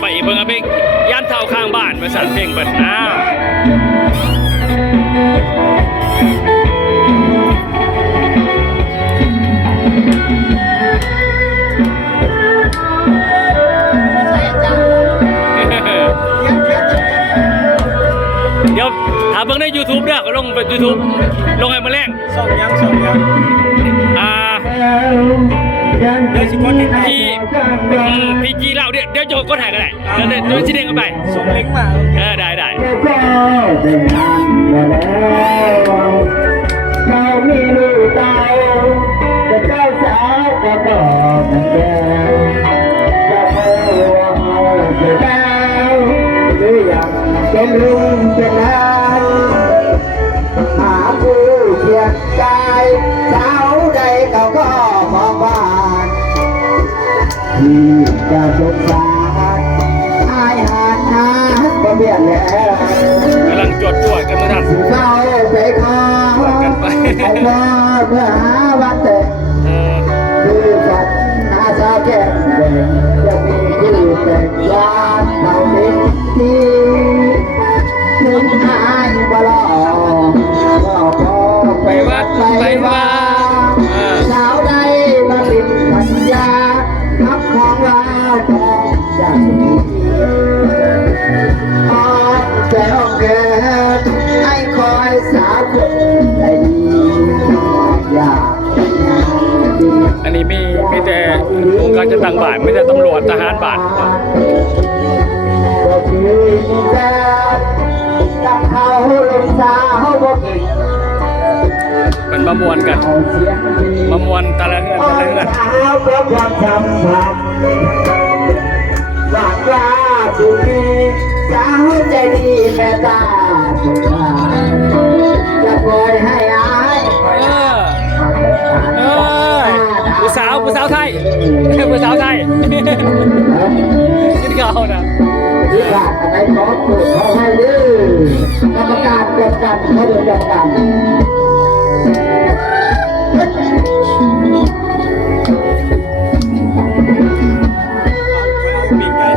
ไปอีกเบิ่งเอาเพลงย่านเท่าข้างบ้านมาสั่นเพลงเปิดอ้าวเดี๋ยวถามเบิ่งใน YouTube เด้อก็ลงไป YouTube ลงให้มาแรงส่องยังส่องยังอ่าเดี๋ยวสิกดติดตามพี่อืมพี่จีเล่า เดี๋ยวเดี๋ยวโจก็ถ่ายกันได้เดี๋ยวเดี๋ยวเดี๋ยวชี้เด้งกันไปส่งลิงก์มาเออได้ได้เรามีลูกเตาแต่เจ้าสาวก็ตอบเหมือนเดิมจะเมื่อเอาจะดาวหรือยังเป็นลุงเป็นหลานหาผู้เคียงกายสาวใดเขาก็มองว่าที่ กำลังจดจวดกันทุกท่านเศร้าใจคอเอาพอเมื่อหาวันเด็กเออคือฝันหาสาวแก่เด็กจะมีที่แต่งยานเราเป็นที่ถึงหายบลอก็พอไปวัดไปว่าสาวใดมาติดสัญญาทับของว่าทองจากนี้ องค์การจะตั้งบ้านไม่แต่ตำรวจทหารบ้านก็คือมีแต่กับเขาลงสาวบ่เก่งเป็นมามวนกันเอาเสียงดีมามวนแตะละเงื่อนอ่อแตะละนเงื่อนสาวก็ความจำพันหวังว่าสุขีสาวใจดีแม่ตาสงสารจะปล่อยให้อา ผู้สาวผู้สาวไทยผู้สาวไทยกินข้าวนะที่ขาดอะไรขอถูกขอให้ดื้อกรรมการเดียวกันเขาเดือดกันปีกไก่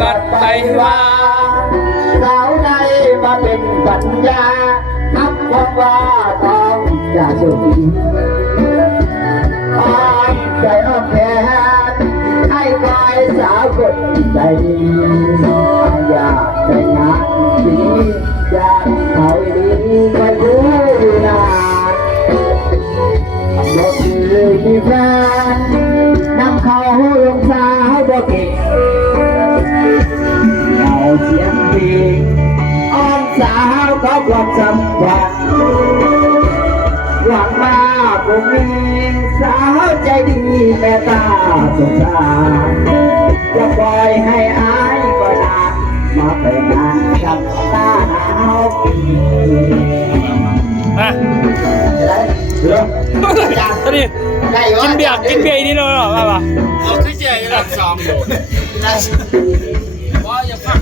วัดไปว่าสาวใดมาเป็นปัญญานับบอกว่าต้องจะสุขีอ้อมใจอ้อมแขนให้คอยสาวคนใจดีอยากแต่งงานปีอยากเขาดีาวก็ความจำพันหวังว่าผมมีสาวใจดีแม่ตาสงสารจะปล่อยให้อายก็นานมาแต่งงานกับตาหนาวมาเรื่องตอนนี้กินเบียร์กินเบียร์อีนี่เลยเหรอมาปะเราคือเจ๊ยังรับสองอยู่ว่าอย่าฟัง